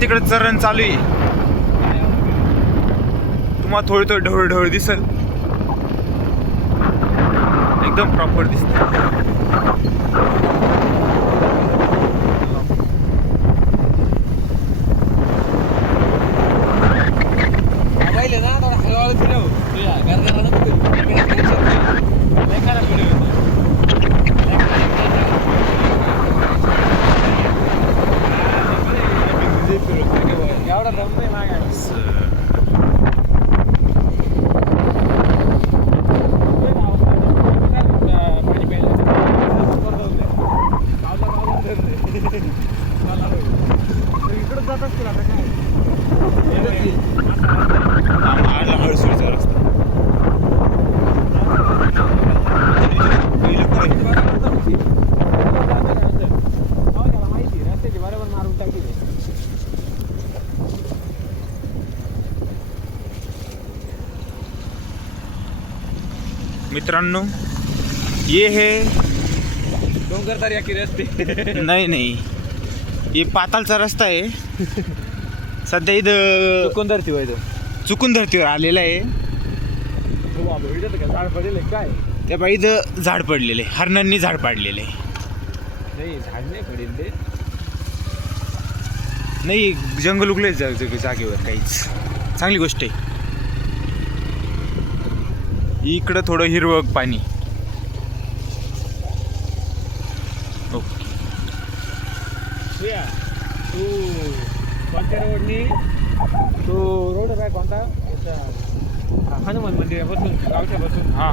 तिकडे चरण चालू आहे, तुम्हाला थोडी थोडी ढवळ ढवळ दिसल, एकदम प्रॉपर दिसत. मित्रांनो, ये है डोंगर दर्या की रस्ते. नाही, ये पातालचा रस्ता आहे. सध्या इथं चुकून धरतीवर आलेला आहे. झाड पडलेलं काय? त्या बाई इथं झाड पडलेले, हरणांनी झाड पाडलेले. नाही, झाड नाही पडेल ते. नाही, जंगल उगले जागेवर, काहीच चांगली गोष्ट आहे. इकडं थोडं हिरवं पाणी. ओके, तू कोणत्या रोडनी? तो रोड आहे कोणता? हनुमान मंदिरापासून, गावच्या पासून. हां,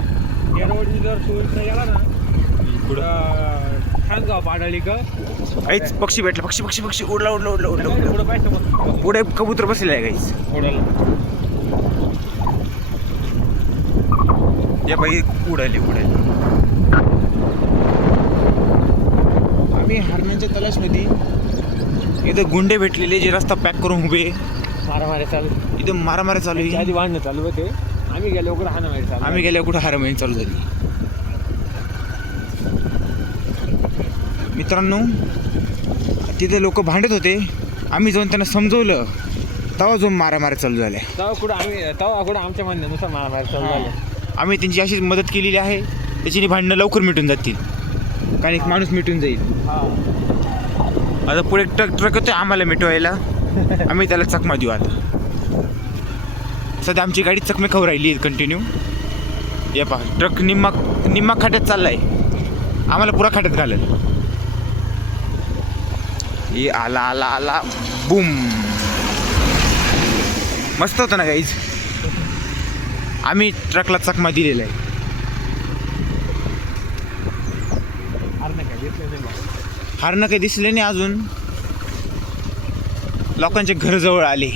या रोडनी जर तू इकडे गेला ना, खानगाव पाडळी का काहीच पक्षी भेटला. पक्षी उडला. पुढं पाहिजे पुढे कबूतर बसलेला आहे काहीच. ओढायला. या बाई उडाले. आम्ही हरणांच्या तलाशमध्ये, इथं गुंडे भेटलेले जे रस्ता पॅक करून उभे, मारामारी चालू. इथं मारामारी चालू आहे. आधी भांडणं चालू होते. आम्ही गेलो कुठं हाणामारी चालू. आम्ही गेल्या कुठं हारामारी चालू झाली. मित्रांनो, तिथे लोक भांडत होते. आम्ही जाऊन त्यांना समजवलं, तेव्हा जो मारामारी चालू झाल्या. तेव्हा कुठं आमच्या म्हणण्यानुसार मारामारी चालू झाल्या. आम्ही त्यांची अशीच मदत केलेली आहे, त्याच्याने भांडणं लवकर मिटून जातील, कारण एक माणूस मिटून जाईल. आता पुढे ट्रक होते आम्हाला मिटवायला, आम्ही त्याला चकमा देऊ. आता सध्या आमची गाडी चकमे खाऊ राहिली आहे कंटिन्यू. या पहा, ट्रक निम्मा खाट्यात चाललाय, आम्हाला पुरा खाट्यात घालेल. ये आला बूम. मस्त होतं ना गाईज. आम्ही ट्रकला चकमा दिलेला आहे. हरणं काही दिसले नाही अजून. लोकांचे घर जवळ आले.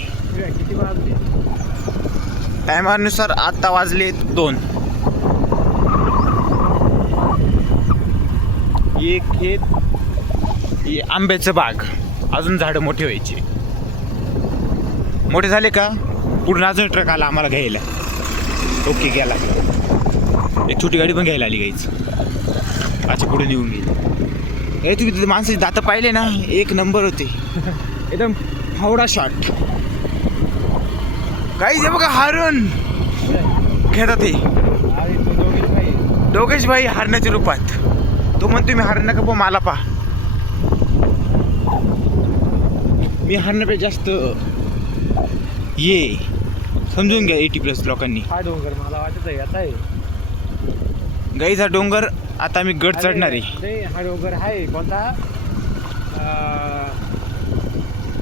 टायमानुसार आता वाजले 2. एक खेत, हे आंब्याचं बाग. अजून झाडं मोठे व्हायचे. मोठे झाले का पुढून अजून ट्रक आला आम्हाला घ्यायला. ओके, गेला. एक छोटी गाडी पण घ्यायला आली गाईच. अच्छा, पुढे निघून गेली. हे तुम्ही तिथे माणसाचे दात पाहिले ना, एक नंबर होते. एकदम फावडा शॉट. गाईज हे बघा, हरण घेतात. हे दोघेश भाई हरणाच्या रूपात. तो म्हणतो मी हरण नका, मला पा. मी हरणापेक्षा जास्त ये समजून घ्या 80+ लोकांनी. हा डोंगर मला वाटत आहे गाईचा डोंगर. आता आम्ही गड चढणार आहे. हा डोंगर आहे कोणता?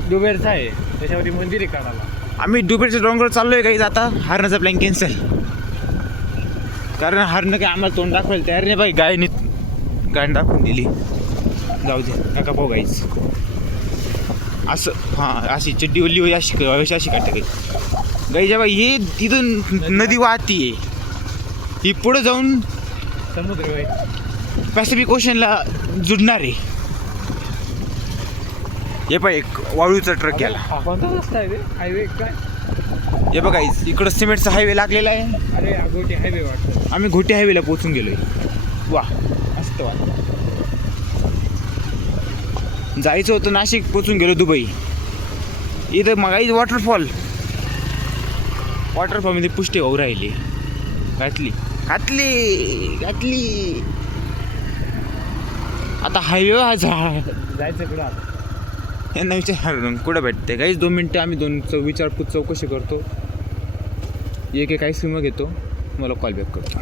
डुबेरचा आहे. त्याच्यावरती मंदिर आहे काढायला. आम्ही डुबेरच्या डोंगर चाललोय गाईज. आता हरणाचा प्लॅन कॅन्सल, कारण हरणं काय आम्हाला तोंड दाखवायला तयार नाही. बाई गायने गाय दाखवून दिली. जाऊ दे नका पाहू गाईज. असं हां, अशी चड्डी ओली होई अशी काढते गाई. गाईच्या बाई हे तिथून नदी वाहतीये. ही पुढं जाऊन समुद्र पॅसिफिक ओशनला जुडणार आहे. हे बघा, एक वाळूचा ट्रक गेला. कोणता रस्ता आहे हायवे काय? हे बघा, इकडं सिमेंटचा हायवे लागलेला आहे. अरे घोटी हायवे वाटतं. आम्ही घोटी हायवेला पोहोचून गेलोय. वा, मस्त वाटतं. जायचं होतं नाशिक, पोचून गेलो दुबई. इथं मग वॉटरफॉल मध्ये पुष्टी होऊ राहिली. घातली आता हायवे हा जायचं कुठं आता? यांना विचार कुठं भेटते काहीच. 2 मिनटं आम्ही विचारपूस चौकशी करतो. एक आईस्क्रीम घेतो, मला कॉल बॅक करतो.